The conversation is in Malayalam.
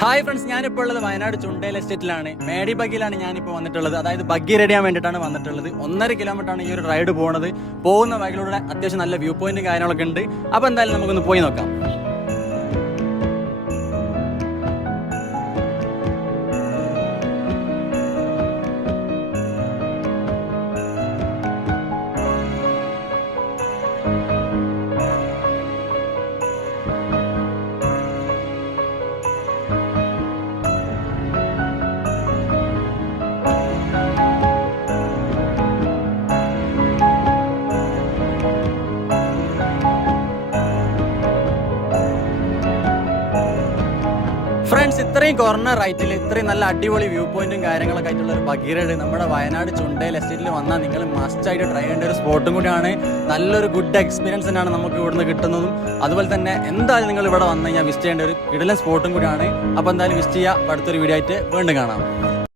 ഹായ് ഫ്രണ്ട്സ്, ഞാനിപ്പോൾ ഉള്ളത് വയനാട് ചുണ്ടേൽ എസ്റ്റേറ്റിലാണ്. മേഡി ബഗ്ഗിലാണ് ഞാനിപ്പോൾ വന്നിട്ടുള്ളത്. അതായത് ബഗ്ഗി റെഡി ചെയ്യാൻ വേണ്ടിയിട്ടാണ് വന്നിട്ടുള്ളത്. 1.5 കിലോമീറ്ററാണ് ഈ ഒരു റൈഡ് പോകുന്നത്. പോകുന്ന വഴികളിലൂടെ അത്യാവശ്യം നല്ല വ്യൂ പോയിന്റും കാര്യങ്ങളൊക്കെ ഉണ്ട്. അപ്പോൾ എന്തായാലും നമുക്കൊന്ന് പോയി നോക്കാം. ഫ്രണ്ട്സ്, ഇത്രയും കുറഞ്ഞ റൈറ്റിൽ ഇത്രയും നല്ല അടിപൊളി വ്യൂ പോയിന്റും കാര്യങ്ങളൊക്കെ ആയിട്ടുള്ള ഒരു ബഗ്ഗി റൈഡ് നമ്മുടെ വയനാട് ചുണ്ടേൽ എസ്റ്റേറ്റിൽ വന്നാൽ നിങ്ങൾ മസ്റ്റ് ആയിട്ട് ട്രൈ ചെയ്യേണ്ട ഒരു സ്പോട്ടും കൂടിയാണ്. നല്ലൊരു ഗുഡ് എക്സ്പീരിയൻസ് തന്നെയാണ് നമുക്ക് ഇവിടുന്ന് കിട്ടുന്നതും. അതുപോലെ തന്നെ എന്തായാലും നിങ്ങൾ ഇവിടെ വന്നു കഴിഞ്ഞാൽ വിസിറ്റ് ചെയ്യേണ്ട ഒരു കിടിലൻ സ്പോട്ടും കൂടിയാണ്. അപ്പോൾ എന്തായാലും വിസിറ്റ് ചെയ്യുക. അടുത്തൊരു വീഡിയോ ആയിട്ട് വീണ്ടും കാണാം.